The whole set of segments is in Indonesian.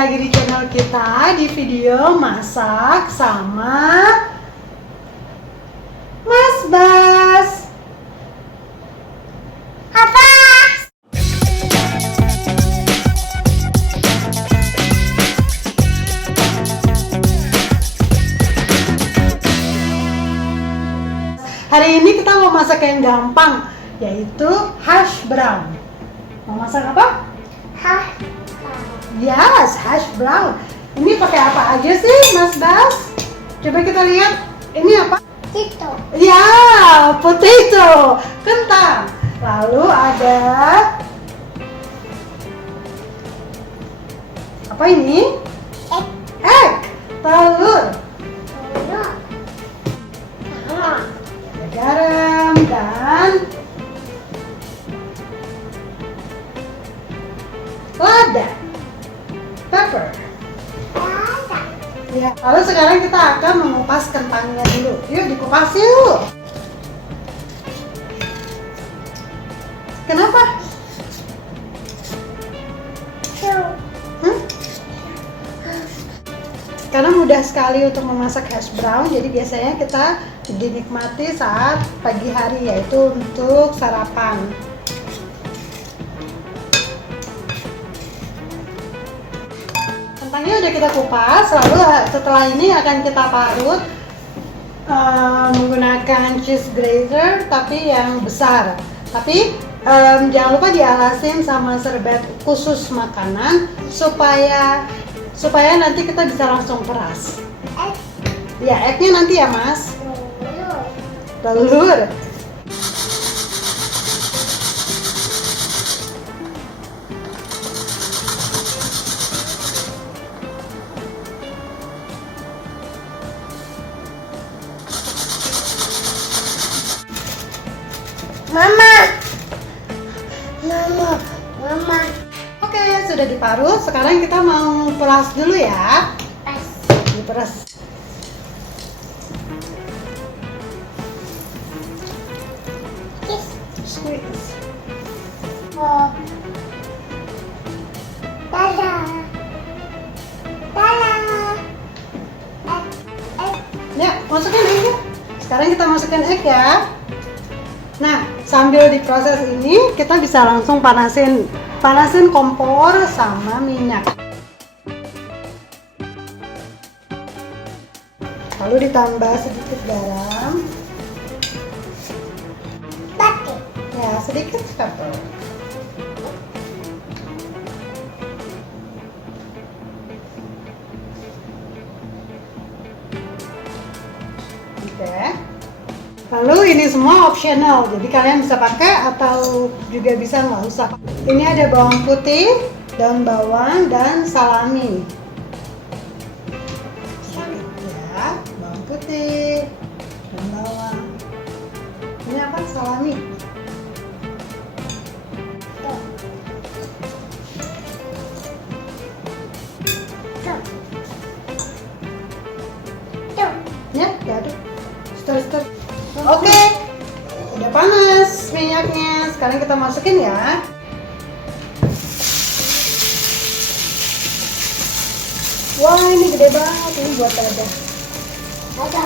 lagi di channel kita di video masak sama Mas Bas. Apa? Hari ini kita mau masak yang gampang, yaitu hash brown. Mau masak apa? Hah? Yes, hash brown. Ini pakai apa aja sih, Mas Bas? Coba kita lihat. Ini apa? Itu. Ya, potato, kentang. Lalu ada apa ini? Egg. Egg, telur. Telur. Sama. Ada garam dan lada, pepper. Ada. Ya, lalu sekarang kita akan mengupas kentangnya dulu. Yuk, dikupas yuk. Kenapa? Tuh. Karena mudah sekali untuk memasak hash brown, jadi biasanya kita dinikmati saat pagi hari, yaitu untuk sarapan. Kentangnya udah kita kupas, lalu setelah ini akan kita parut menggunakan cheese grater, tapi yang besar. Tapi jangan lupa dialasin sama serbet khusus makanan supaya nanti kita bisa langsung peras. Egg. Ya, egg-nya nanti ya, Mas. Telur. Telur. Mama. Mama. Mama. Oke, sudah diparut. Sekarang kita mau peras dulu ya. Pas. Diperas. Kiss. Squeeze. Oh. Tada. Tada. Egg. Egg. Ya, masukin egg. Sekarang kita masukkan egg ya. Nah, sambil diproses ini kita bisa langsung panasin kompor sama minyak. Lalu ditambah sedikit garam. Bati. Ya, sedikit pepper. Oke. Lalu ini semua optional, jadi kalian bisa pakai atau juga bisa nggak usah. Ini ada bawang putih, daun bawang, dan salami. Ya, bawang putih, daun bawang. Ini apa? Salami. Tuh. Tuh. Tuh. Ya, diaduk. Stir. Oke, udah panas minyaknya. Sekarang kita masukin ya. Wah, ini gede banget. Ini buat dada. Ada.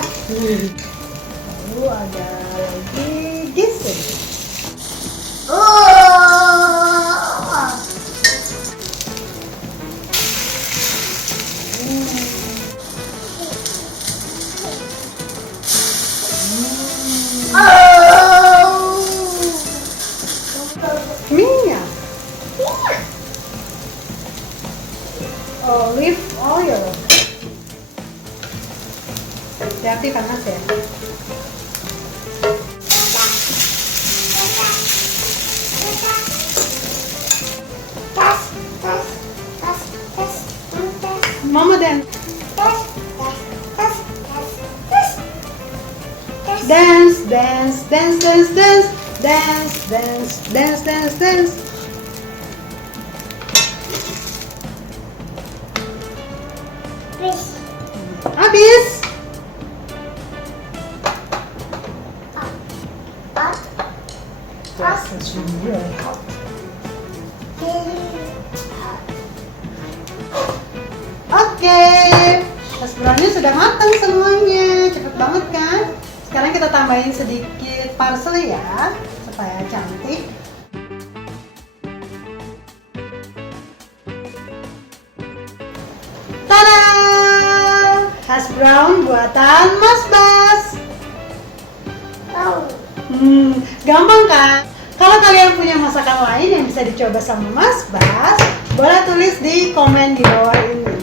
Lalu ada lagi ginseng. Oh. Minyak. Olive oil. Hati-hati panas ya. Tas. Tas. Tas. Tas. Tas. Mama dan Tas. Tas. Tas. Tas. Tas. dance, dance, dance, dance, dance, dance, dance, dance, dance, dance. Fish. Habis. Up. Yes, it's really hot. hash brownnya sudah matang semuanya, cepet banget kan? Sekarang kita tambahin sedikit parsley ya, supaya cantik. Tada! Hash brown buatan Mas Bas. Wow. Gampang kan? Kalau kalian punya masakan lain yang bisa dicoba sama Mas Bas, boleh tulis di komen di bawah ini.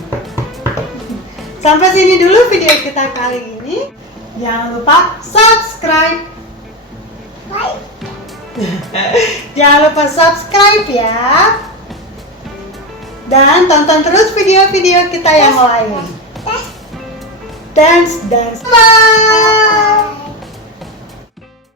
Sampai sini dulu video kita kali ini. Jangan lupa subscribe. Bye. Jangan lupa subscribe ya. Dan tonton terus video-video kita yang lain. Tes. Dance. Bye.